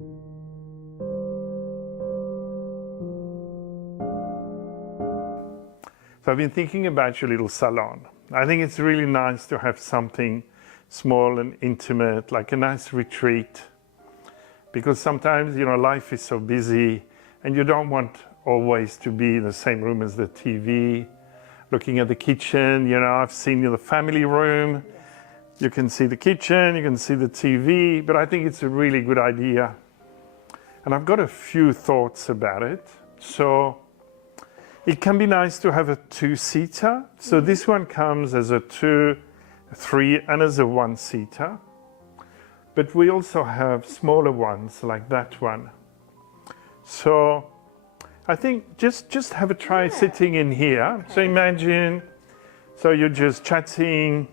So I've been thinking about your little salon. I think it's really nice to have something small and intimate, like a nice retreat. Because sometimes, life is so busy and you don't want always to be in the same room as the TV, looking at the kitchen. I've seen the family room. You can see the kitchen, you can see the TV, but I think it's a really good idea. And I've got a few thoughts about it. So it can be nice to have a two-seater. So this one comes as a 2, 3, and as a 1-seater. But we also have smaller ones like that one. So I think just have a try sitting in here. Okay. So imagine, so you're just chatting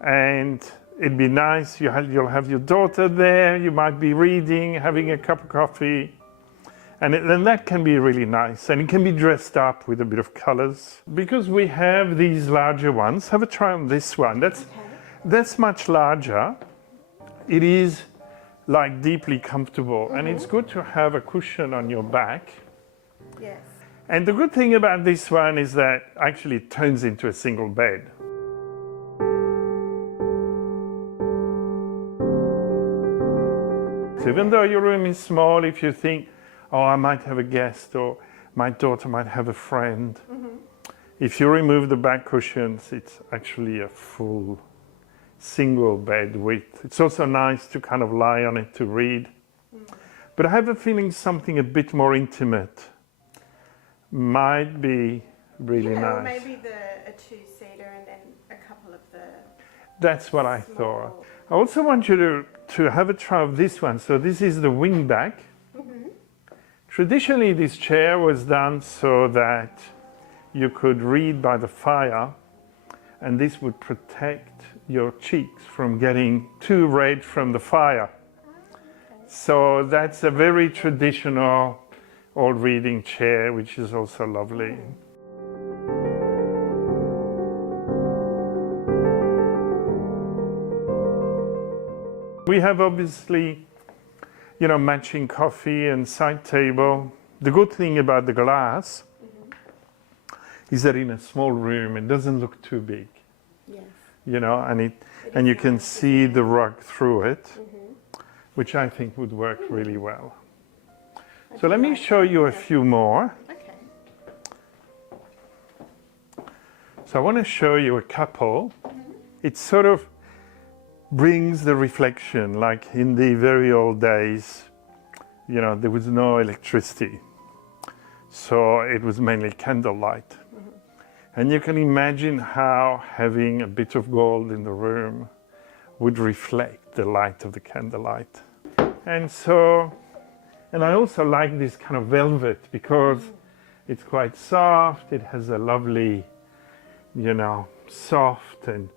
and it'd be nice. You'll have your daughter there. You might be reading, having a cup of coffee. And then that can be really nice. And it can be dressed up with a bit of colors. Because we have these larger ones, have a try on this one. That's much larger. It is like deeply comfortable. And it's good to have a cushion on your back. Yes. And the good thing about this one is that actually it turns into a single bed. So even though your room is small, if you think, oh, I might have a guest or my daughter might have a friend. If you remove the back cushions, it's actually a full single bed width. It's also nice to kind of lie on it to read. But I have a feeling something a bit more intimate might be really nice. Or maybe a two-seater and then a couple of the... That's what I thought. I also want you to have a try of this one. So this is the wing back. Traditionally, this chair was done so that you could read by the fire, and this would protect your cheeks from getting too red from the fire. So that's a very traditional old reading chair, which is also lovely. We have obviously matching coffee and side table. The good thing about the glass is that in a small room it doesn't look too big. Yes. And you can see the rug through it, which I think would work really well. So let me show you a few more. Okay. So I want to show you a couple. It sort of brings the reflection, like in the very old days, there was no electricity. So it was mainly candlelight. And you can imagine how having a bit of gold in the room would reflect the light of the candlelight. And I also like this kind of velvet because it's quite soft. It has a lovely, soft and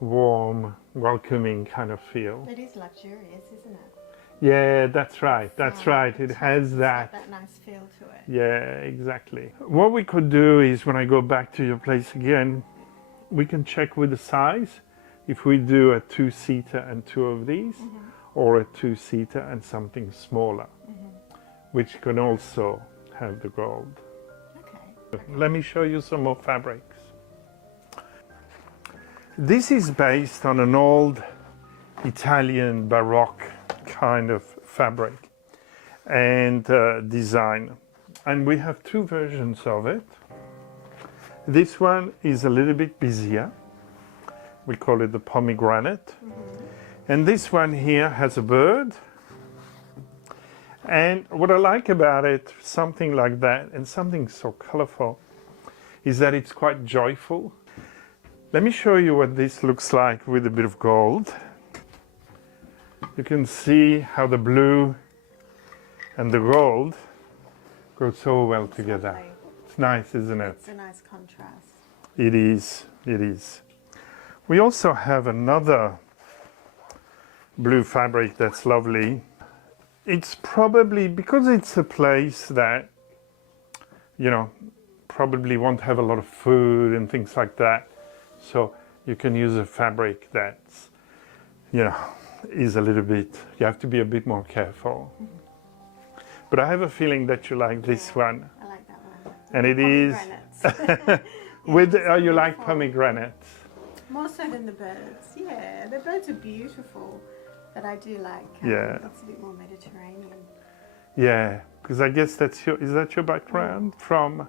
warm, welcoming kind of feel. It is luxurious, isn't it? Yeah, that's right. That's right. It has that. That nice feel to it. Yeah, exactly. What we could do is when I go back to your place again, we can check with the size. If we do a two-seater and 2 of these, or a two-seater and something smaller, which can also have the gold. Okay. Let me show you some more fabrics. This is based on an old Italian Baroque kind of fabric and design. And we have 2 versions of it. This one is a little bit busier. We call it the pomegranate. And this one here has a bird. And what I like about it, something like that, and something so colorful, is that it's quite joyful. Let me show you what this looks like with a bit of gold. You can see how the blue and the gold go so well together. Lovely. It's nice, isn't it? It's a nice contrast. It is, it is. We also have another blue fabric that's lovely. It's probably, because it's a place that, probably won't have a lot of food and things like that. So you can use a fabric that's, is a little bit, you have to be a bit more careful. But I have a feeling that you like this one. I like that one. And it is Pomegranates. with it's you like beautiful. pomegranate. More so than the birds. Yeah, the birds are beautiful, but I do like Yeah. it's a bit more Mediterranean. Yeah, because I guess is that your background from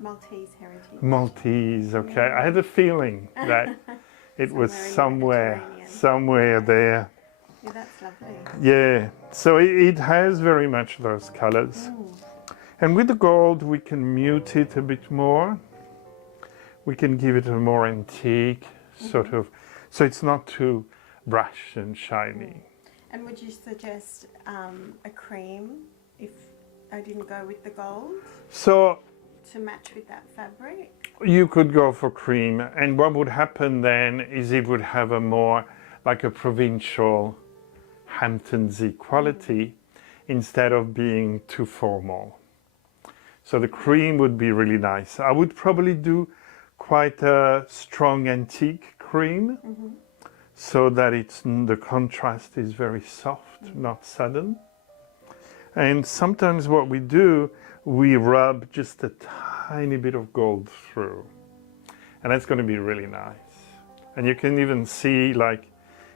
Maltese heritage. Maltese? Okay, I had a feeling that it was Somewhere in the somewhere there. Yeah, that's lovely. Yeah, so it has very much those colors. And with the gold, we can mute it a bit more. We can give it a more antique sort of, so it's not too brash and shiny. And would you suggest a cream if I didn't go with the gold So to match with that fabric? you could go for cream, and what would happen then is it would have a more like a provincial Hamptonsy quality instead of being too formal. So the cream would be really nice. I would probably do quite a strong antique cream so that the contrast is very soft, not sudden. And sometimes what we do, we rub just a tiny bit of gold through. And that's going to be really nice. And you can even see, like,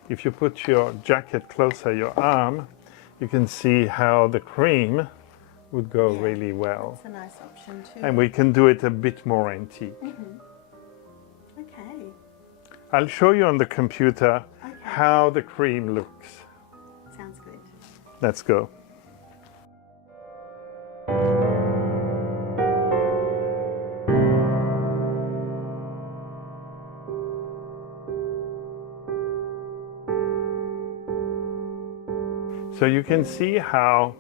if you put your jacket closer, your arm, you can see how the cream would go really well. That's a nice option too. And we can do it a bit more antique. Okay. I'll show you on the computer how the cream looks. Sounds good. Let's go. So you can see how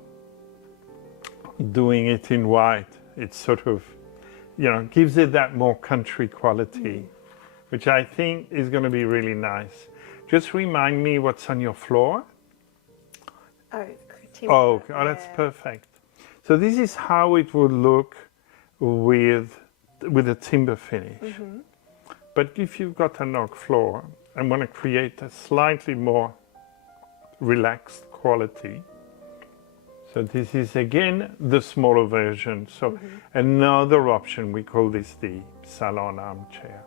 doing it in white, it sort of, gives it that more country quality, which I think is going to be really nice. Just remind me what's on your floor. Timber. Oh, that's perfect. So this is how it would look with a timber finish. But if you've got an oak floor and want to create a slightly more relaxed quality, so this is again the smaller version. So another option, we call this the salon armchair.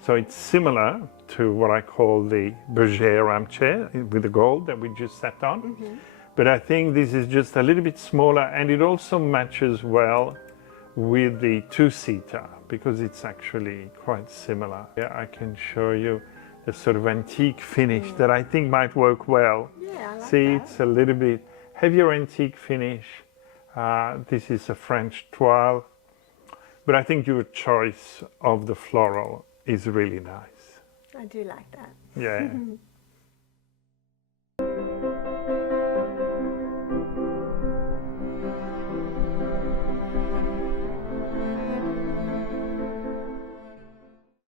So it's similar to what I call the bergère armchair with the gold that we just sat on. But I think this is just a little bit smaller, and it also matches well with the two-seater because it's actually quite similar. Yeah, I can show you a sort of antique finish that I think might work well. Yeah, I like See, that. it's a little bit heavier antique finish. This is a French toile, but I think your choice of the floral is really nice. I do like that. Yeah.